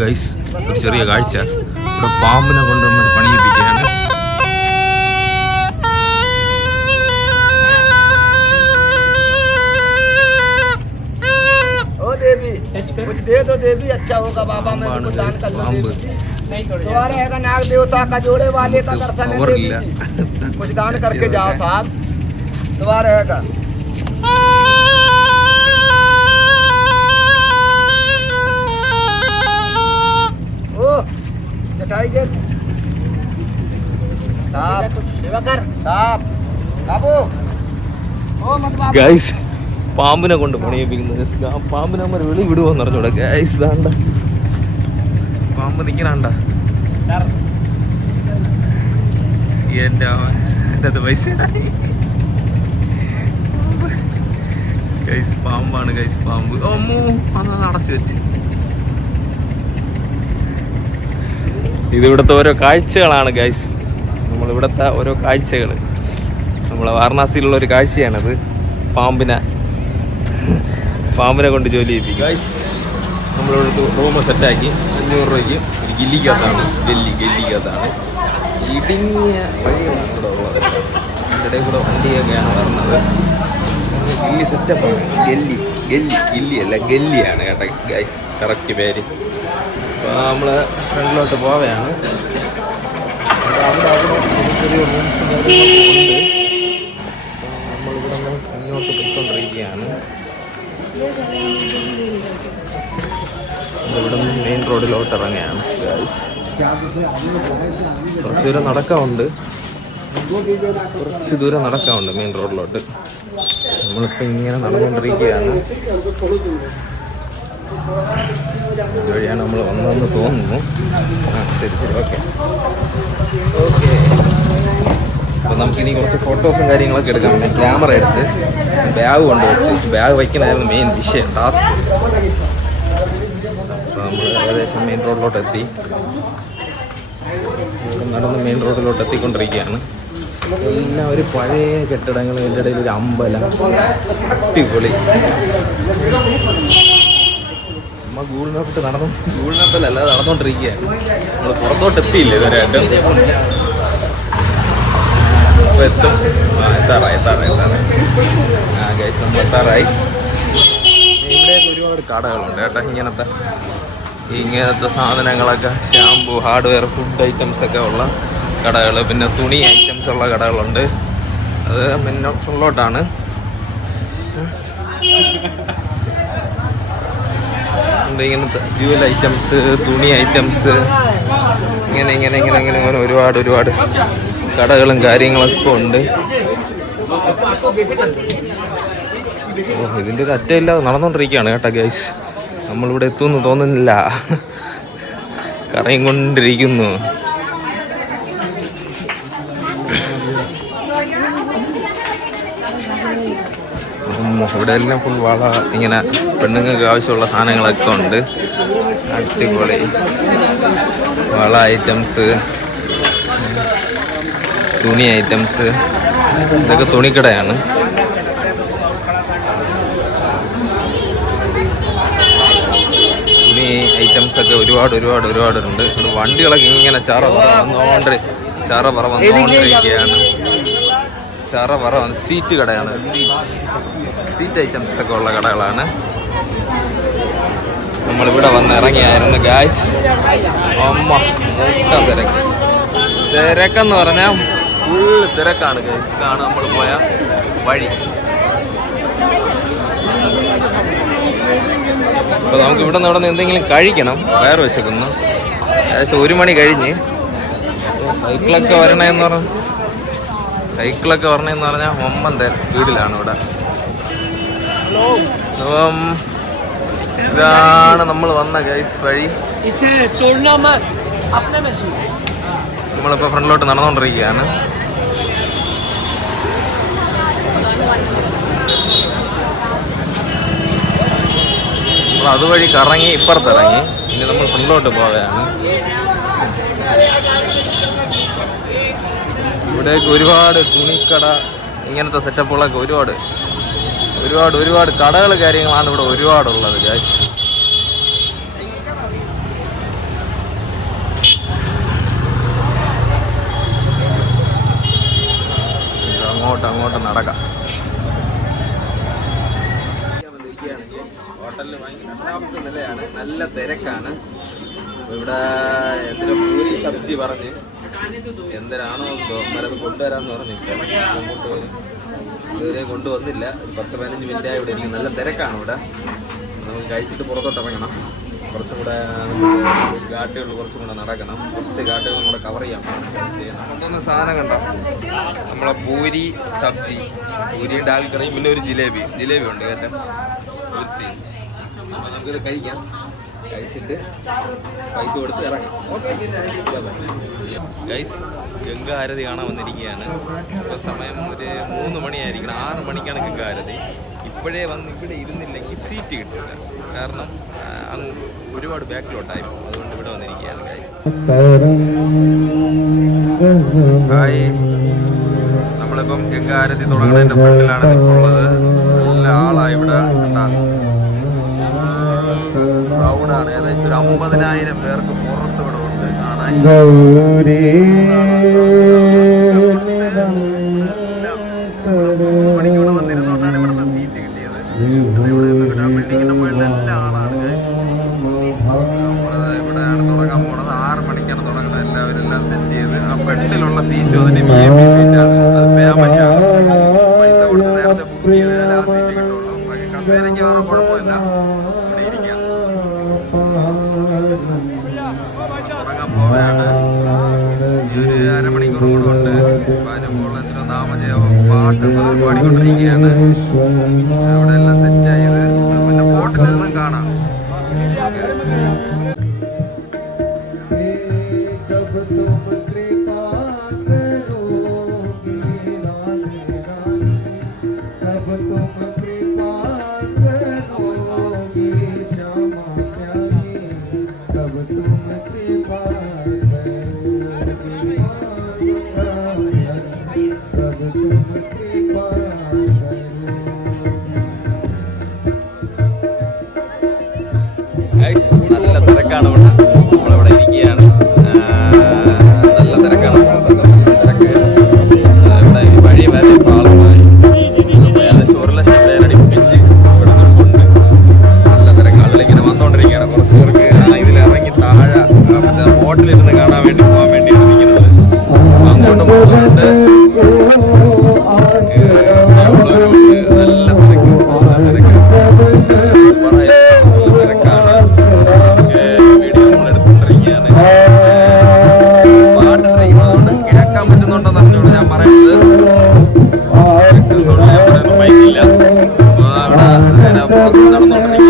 Guys ഒരു ചെറിയ കാഴ്ച, ഇവിടെ പാമ്പിനെ കൊണ്ട് നമ്മൾ പണിയിപ്പിക്കുകയാണ്. कुछ दे दो देवी, अच्छा होगा बाबा, मैं उनको दान कर लूं। तुम्हारे है नाग देवता का जोड़े वाले का दर्शन है देवी, कुछ दान करके जाओ साहब, तुम्हारे है। ओ जटाई के साहब सेवा कर साहब बाबू, ओ मत बाबू। ഗൈസ് പാമ്പിനെ കൊണ്ട് പണിയിപ്പിക്കുന്നത്. ആ പാമ്പിനെ നമ്മൾ വെളി വിടുവോന്ന് അറിഞ്ഞൂടെ ഗൈസ്. ഇതാണ്ട പാമ്പ് നിൽക്കണണ്ട, എൻ്റെ അത് പൈസ ഗൈസ്. പാമ്പാണ് ഗൈസ്, പാമ്പ്. അമ്മോ അന്ന് അടച്ചു വെച്ച്. ഇതിവിടുത്തെ ഓരോ കാഴ്ചകളാണ് ഗൈസ്, നമ്മളിവിടുത്തെ ഓരോ കാഴ്ചകൾ. നമ്മളെ വാരണാസിയിലുള്ള ഒരു കാഴ്ചയാണത്. പാമ്പിനെ കൊണ്ട് ജോലി ചെയ്യിപ്പിക്കും ഗൈസ്. നമ്മളിവിടുത്തെ റൂം സെറ്റാക്കി 500 രൂപയ്ക്ക് ഒരു ഗില്ലിക്കകത്താണ്. ഗല്ലിക്കകത്താണ്. ഇടുങ്ങിയ വഴികളാണ് ഇവിടെ ഉള്ളത്. അതിൻ്റെ ഇടയിൽ കൂടെ വണ്ടിയൊക്കെയാണ് വരുന്നത്. ഗില്ലി സെറ്റപ്പാണ്. ഗല്ലിയല്ല ഗല്ലിയാണ് കേട്ടോ ഗൈസ്, കറക്റ്റ് പേര്. അപ്പോൾ നമ്മൾ ഫ്രണ്ടിലോട്ട് പോവുകയാണ്. അവിടെ ചെറിയ റൂംസും കാര്യങ്ങളൊക്കെ ഉണ്ട്. നമ്മളിവിടെ നിന്ന് മുന്നോട്ട് പോയിക്കൊണ്ടിരിക്കുകയാണ്. ഇവിടെ നിന്ന് മെയിൻ റോഡിലോട്ട് ഇറങ്ങുകയാണ് ഗൈസ്. കുറച്ച് ദൂരം നടക്കാറുണ്ട് മെയിൻ റോഡിലോട്ട്. നമ്മളിപ്പോൾ ഇങ്ങനെ നടന്നുകൊണ്ടിരിക്കുകയാണ്. വഴിയാണ് നമ്മൾ വന്നതെന്ന് തോന്നുന്നു. ശരി ഓക്കെ. അപ്പോൾ നമുക്കിനി കുറച്ച് ഫോട്ടോസും കാര്യങ്ങളൊക്കെ എടുക്കാൻ വേണ്ടി ക്യാമറ എടുത്ത് ബാഗ് കൊണ്ടുവച്ച്, ബാഗ് വയ്ക്കണമായിരുന്നു മെയിൻ വിഷയം, ടാസ്ക്. അപ്പോൾ നമ്മൾ ഏകദേശം മെയിൻ റോഡിലോട്ട് എത്തി. നടന്ന് മെയിൻ റോഡിലോട്ട് എത്തിക്കൊണ്ടിരിക്കുകയാണ്. എല്ലാം ഒരു പഴയ കെട്ടിടങ്ങൾ, ഇതിൻ്റെ ഇടയിൽ ഒരു അമ്പലം, അടിപൊളി. നമ്മൾ ഗൂഗിൾ മാപ്പിലല്ല നടന്നുകൊണ്ടിരിക്കുകയാണ്. നമ്മൾ പുറത്തോട്ട് എത്തിയില്ല ഇതുവരെയായിട്ട്. അപ്പോൾ എത്താറായി. ഗൈസ് നമ്മൾ എത്താറായി. ഇവിടെയൊക്കെ ഒരുപാട് കടകളുണ്ട് കേട്ടോ. ഇങ്ങനത്തെ സാധനങ്ങളൊക്കെ, ഷാമ്പു, ഹാർഡ്വെയർ, ഫുഡ് ഐറ്റംസ് ഒക്കെ ഉള്ള കടകൾ, പിന്നെ തുണി ഐറ്റംസ് ഉള്ള കടകളുണ്ട്. അത് പിന്നെ ഫുള്ളോട്ടാണ്. ഇങ്ങനത്തെ ജുവൽ ഐറ്റംസ്, തുണി ഐറ്റംസ്, ഇങ്ങനെ ഒരുപാട് കടകളും കാര്യങ്ങളൊക്കെ ഉണ്ട്. ഇതിൻ്റെ ഒരു അറ്റമില്ലാതെ നടന്നുകൊണ്ടിരിക്കുകയാണ് കേട്ടോ ഗൈസ്. നമ്മളിവിടെ എത്തുമെന്ന് തോന്നുന്നില്ല, കറയും കൊണ്ടിരിക്കുന്നു. ഇവിടെ എല്ലാം ഫുൾ വള, ഇങ്ങനെ പെണ്ണുങ്ങൾക്ക് ആവശ്യമുള്ള സാധനങ്ങളൊക്കെ ഉണ്ട്. അടിപൊളി വള ഐറ്റംസ്, തുണി ഐറ്റംസ്, ഇതൊക്കെ തുണിക്കടയാണ്. തുണി ഐറ്റംസ് ഒക്കെ ഒരുപാടുണ്ട്. വണ്ടികളൊക്കെ ഇങ്ങനെ ചറ വന്നുകൊണ്ടിരിക്കുകയാണ്. സീറ്റ് കടയാണ്. സീറ്റ് ഐറ്റംസ് ഒക്കെ ഉള്ള കടകളാണ്. നമ്മളിവിടെ വന്ന് ഇറങ്ങിയായിരുന്നു ഗായ്സ്. അമ്മ മൊത്തം തിരക്കെന്ന് പറഞ്ഞാൽ ഫുൾ തിരക്കാണ് ഗൈസ്. ഇതാണ് നമ്മൾ പോയ വഴി. അപ്പോൾ നമുക്ക് ഇവിടെ നിന്ന് എന്തെങ്കിലും കഴിക്കണം, വയറ് വിശക്കുന്നു. ഏകദേശം 1 മണി കഴിഞ്ഞ്. സൈക്കിളൊക്കെ വരണേന്ന് പറഞ്ഞാൽ ഒമ്പൻ സ്പീഡിലാണ് ഇവിടെ. അപ്പം ഇതാണ് നമ്മൾ വന്ന ഗൈസ് വഴി. നമ്മളിപ്പോൾ ഫ്രണ്ടിലോട്ട് നടന്നുകൊണ്ടിരിക്കുകയാണ്. നമ്മൾ അതുവഴി കറങ്ങി ഇപ്പുറത്തിറങ്ങി. ഇനി നമ്മൾ ഫ്രണ്ടിലോട്ട് പോവുകയാണ്. ഇവിടേക്ക് ഒരുപാട് തുണിക്കട, ഇങ്ങനത്തെ സെറ്റപ്പുകളൊക്കെ ഒരുപാട് കടകൾ കാര്യങ്ങളാണ് ഇവിടെ ഒരുപാടുള്ളത് ഗൈസ്. ഇരിക്കുകയാണ്. നല്ല തിരക്കാണ്. ഇവിടെ എന്തിനോ പൂരി സബ്ജി പറഞ്ഞ് എന്തരാണോ എന്തോ അന്നേരം കൊണ്ടുവരാമെന്ന് പറഞ്ഞു. ഇതുവരെ കൊണ്ടുവന്നില്ല. 10-15 മിനിറ്റായി ഇവിടെ ഇരിക്കും. നല്ല തിരക്കാണ് ഇവിടെ. നമുക്ക് കഴിച്ചിട്ട് പുറത്തോട്ട് ഇറങ്ങണം. കുറച്ചും കൂടെ ഘാട്ടുകൾ കുറച്ചും കൂടെ നടക്കണം. കുറച്ച് ഘാട്ടുകളും കൂടെ കവർ ചെയ്യാൻ ചെയ്യണം. കൊണ്ടുവന്ന സാധനം കണ്ടോ, നമ്മളെ പൂരി സബ്ജി, പൂരി ഡാൽ കറിയും പിന്നെ ഒരു ജിലേബി ഉണ്ട് കേട്ടോ. ഒരു സീൻ. അപ്പോൾ നമുക്കിത് കഴിക്കാം. കഴിച്ചിട്ട് പൈസ കൊടുത്ത് ഇറങ്ങാം. ഓക്കെ ഗൈസ്, ഗംഗാ ആരതി കാണാൻ വന്നിരിക്കുകയാണ്. ഇപ്പോൾ സമയം ഒരു 3 മണിയായിരിക്കണം. 6 മണിക്കാണ് ഗംഗാ ആരതി. ഇപ്പോഴേ വന്ന് ഇവിടെ ഇരുന്നില്ലെങ്കിൽ സീറ്റ് കിട്ടില്ല. കാരണം അങ്ങ് ഒരുപാട് ബാക്കിലോട്ടായി. അതുകൊണ്ട് ഇവിടെ വന്നിരിക്കുകയാണ് ഗൈസ്. ഹായ്, നമ്മളിപ്പം ഗംഗാ ആരതി തുടങ്ങുന്നതിൻ്റെ ഫ്രണ്ടിലാണ് നിൽക്കുന്നത്. നല്ല ആളാണ് ഇവിടെ. ക്രൗഡാണ്. ഏകദേശം ഒരു 50,000 പേർക്ക് പുറത്ത് ഇവിടെ ഉണ്ട് കാണാൻ. 3 മണിക്കൂടെ വന്നിരുന്നോണ്ടാണ് ഇവിടുത്തെ സീറ്റ് കിട്ടിയത്. ഇവിടെ ബിൽഡിങ്ങിന്റെ മുകളിൽ എല്ലാ ആളാണ് ഗൈസ്. ഇവിടെയാണ് തുടങ്ങാൻ പോണത്. 6 മണിക്കാണ് തുടങ്ങുന്നത്. എല്ലാവരും എല്ലാം സെറ്റ് ചെയ്ത്. ആ ഫ്രണ്ടിലുള്ള സീറ്റ് വന്നിട്ട് VIP സീറ്റാണ്. അത് പേയ്മെന്റാണ്. പൈസ കൊടുത്ത് നേരത്തെ ബുക്ക് ചെയ്താൽ ആ സീറ്റ് കിട്ടുള്ളൂ. കസേരയ്ക്ക് വേറെ കുഴപ്പമില്ല. ഇവിടെ ഇരിക്കാം. തുടങ്ങാൻ പോവുകയാണ്. ഒരു അരമണിക്കൂറും കൂടെ ഉണ്ട്. വരുമ്പോൾ എത്ര നാമജപം പാട്ട് പാടിക്കൊണ്ടിരിക്കുകയാണ്. അവിടെ എല്ലാം സെറ്റായത്. പിന്നെ ബോട്ടിലെല്ലാം കാണാം. നല്ല തിരക്കാണ് ഇവിടെ. നമ്മളിവിടെ ഇരിക്കുകയാണ്. നല്ല തിരക്കാണ്. തിരക്ക് ഇവിടെ വഴി വരെ ആളുമായി. ഏകദേശം 1 ലക്ഷം പേരടിപ്പിച്ച് ഇവിടെ നിൽക്കുന്നുണ്ട്. നല്ല തിരക്ക്. ആളുകളിങ്ങനെ വന്നുകൊണ്ടിരിക്കുകയാണ്. കുറച്ച് പേർക്ക് ഇതിലിറങ്ങി താഴെ ബോട്ടിലിരുന്ന് കാണാൻ വേണ്ടി പോകാൻ വേണ്ടിയാണ് ഇരിക്കുന്നത്. അങ്ങോട്ടും പോകുന്നുണ്ട്. നല്ല തിരക്ക്. നല്ല തിരക്ക്. കേൾക്കാൻ പറ്റുന്നുണ്ടെന്ന് അറിഞ്ഞൂടെ ഞാൻ പറയുന്നത്. ബൈക്കില്ല. അവിടെ നടന്നുകൊണ്ടിരിക്കുകയാണ്.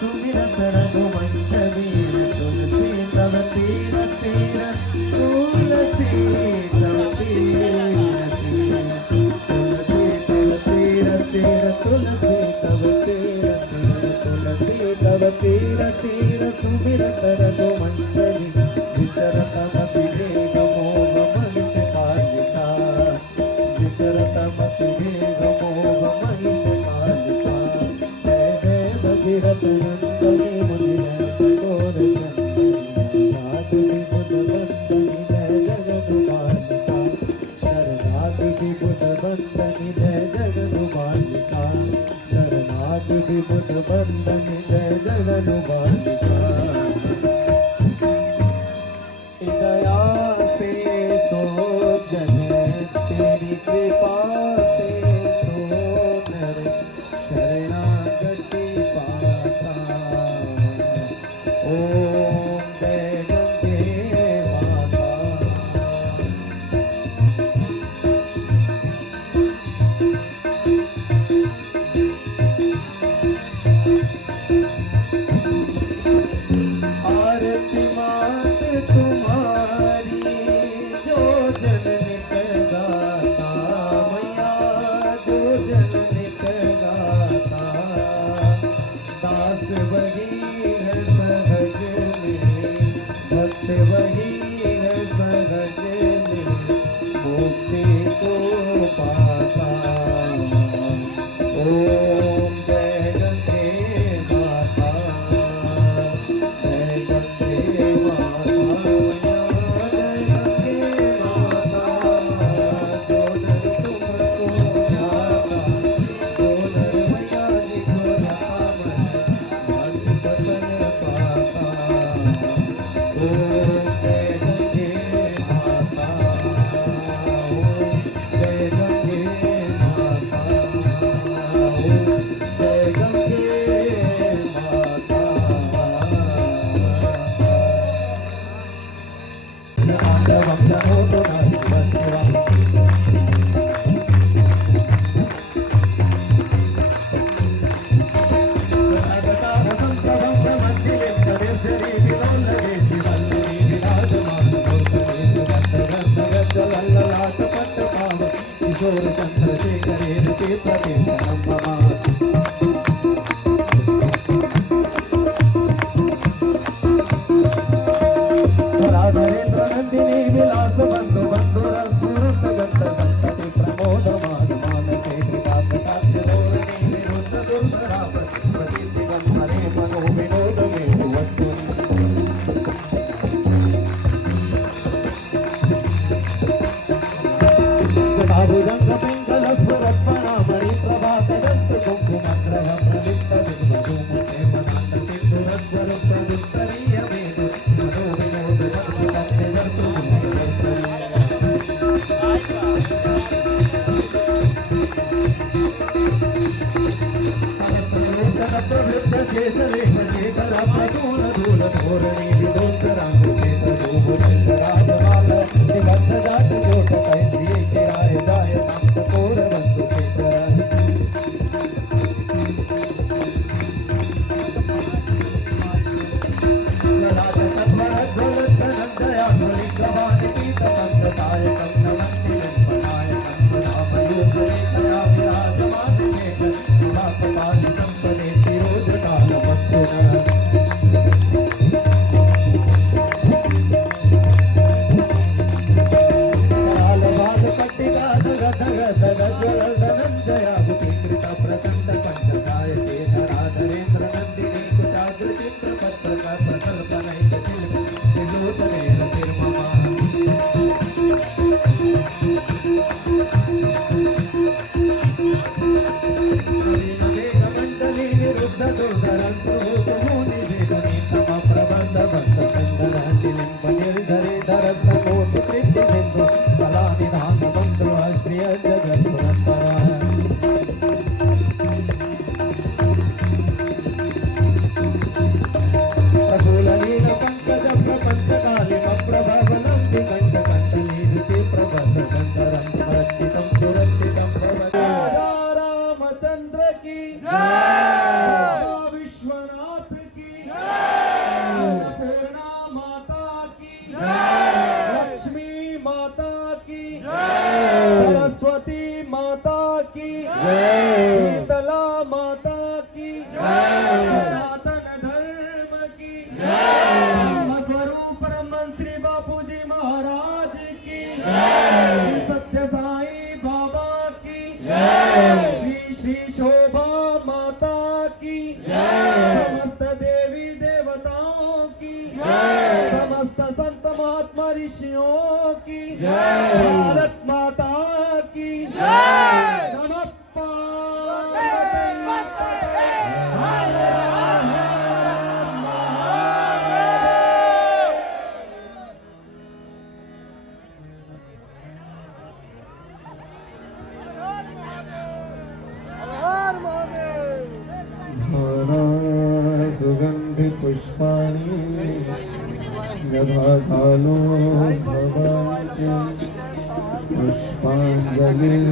सुमिरत रघुवंश वीर तुलसी तव तीर तीर तुलसी तव तीर तीर तुलसी तव तीर तीर तुलसी तव तीर तीर तुलसी तव तीर तीर सुमिरत रघुवंश वीर विचरतमपि वेग मोह महिष कालिका विचरतमपि वेग मोह महिष कालिका जय जय भगीरथ नंदनी मुनिरथ घोर चंदनी नादुनि बुध बंदनी जय जगदुबालिका शरणागति बुध बंदनी जय जगदुबालिका शरणागति बुध बंदनी जय जगदुबालिका दया से सो जन तेरी कृपा से सो नर शरणागति पाता ओम जय गंगे माता आरती मात तुम्हारी जो जन नित गाता मैया जो जन नित गाता दास वही है सहज में भक्त वही है सहज में मुक्ति को पाता ओम जय गंगे माता जय गंगे माता जय गंगे माता जो नर तुमको जाता जो नर मैया जी को राम आज कपन पाता ओम जय गंगे माता ओम जय गंगे माता ओम जय गंगे माता तांडवं करोतु नाट्यं संप्रभं प्रमद्दिले सरेसरी विलोलगे शिवल्लरी विराजमान मूर्तये वन्दगन्दगज्जलल्ललाट पट्टपाव किशोर चन्द्रशेखरेण ते प्रतीक्षणं मम धराधरेन्द्र नंदिनी विलास बंधु बंधुर स्फुरत गंध संतति प्रमोद मान मानसे कृपा कटाक्ष धोरणी विरुद्ध दुर्धराप प्रतीतिगम हरे मनो विनोद में वस्तु जटाभुजंग पिंगल स्फुरत फणामणि प्रभात दंत कुंकुमग्रह प्रलिप्त विष्णुमुखे मनांत सिद्धुरस्वरूप प्रदुत्तरीय वेद मनो विनोद भक्ति जर्तु सहस्रलोचन शेष लेख शेखर प्रसून धूल धोरणी विदोषरांग चेत रूप राजमाल निबद्ध जात जोट कैची चिराय जाय नाम चकोर वस्तु क्षेत्र ललाट तत्वर ध्वलत धनंजया स्फुलिंगवानि पीत पंचताय कंगनवंति लक्ष्मणाय कंसुरामयूख लेखया विराजमान शेख विलापपालि संपने शिरोजकाल वस्तुना पट्टिका धग धग धग जल धनंजया गुपीकृत प्रचंड पंचकाय ते धराधरेन्द्र नंदिनी कुचाग्रचित्र पत्रक प्रकल्पनैक त्रिलोचनेन तिर्ममा वेग मंडली विरुद्ध दुर्धरस्तु ऋषियों की भारत माता की नमः सुगंधि पुष्पाणि यथाकालो भवानि पुष्पाञ्जलिर्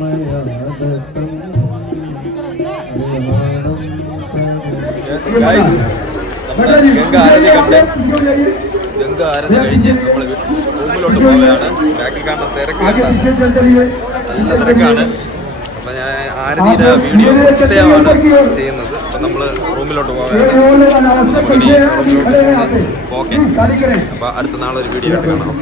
मया दत्तं ഗായ്സ് നമ്മൾ ഗംഗ ആരതി കണ്ട് ഗംഗ ആരതി കഴിഞ്ഞ് നമ്മൾ റൂമിലോട്ട് പോവുകയാണ്. ബാക്കിൽ കാണുന്ന തിരക്ക് കണ്ട നല്ല തിരക്കാണ്. അപ്പം ഞാൻ ആരതിയുടെ വീഡിയോ പ്രത്യേകമാണ് ചെയ്യുന്നത്. അപ്പം നമ്മൾ റൂമിലോട്ട് പോവുകയാണ്. നമുക്കിനി റൂമിലോട്ട് ഓക്കെ. അപ്പോൾ അടുത്ത നാളെ ഒരു വീഡിയോ ആയിട്ട് കാണാം.